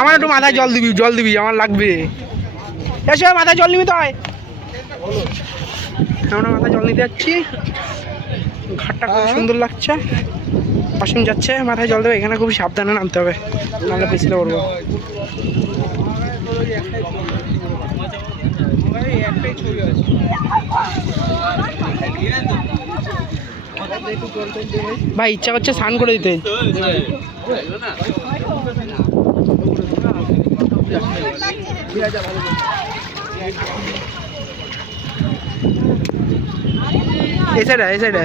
আমার একটু মাথায় জল দিবি আমার লাগবে। এসে মাথায় জল নিবি তো হয়। আমরা মাথায় জল নিতে যাচ্ছি, ঘাটটা খুব সুন্দর লাগছে। অসীম যাচ্ছে মাথায় জল দেবে, এখানে খুব সাবধানে নামতে হবে, নাহলে পিছলে পড়বো। ভাই ইচ্ছা করছে স্নান করে দিতে। এই সাইডে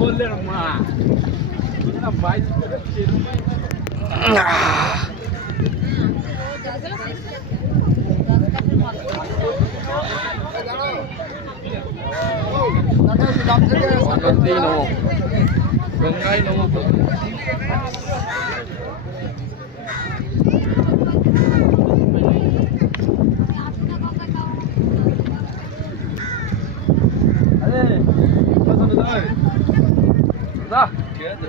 বললেন মা গঙ্গায় নমঃ। আরে ঠিক আছে।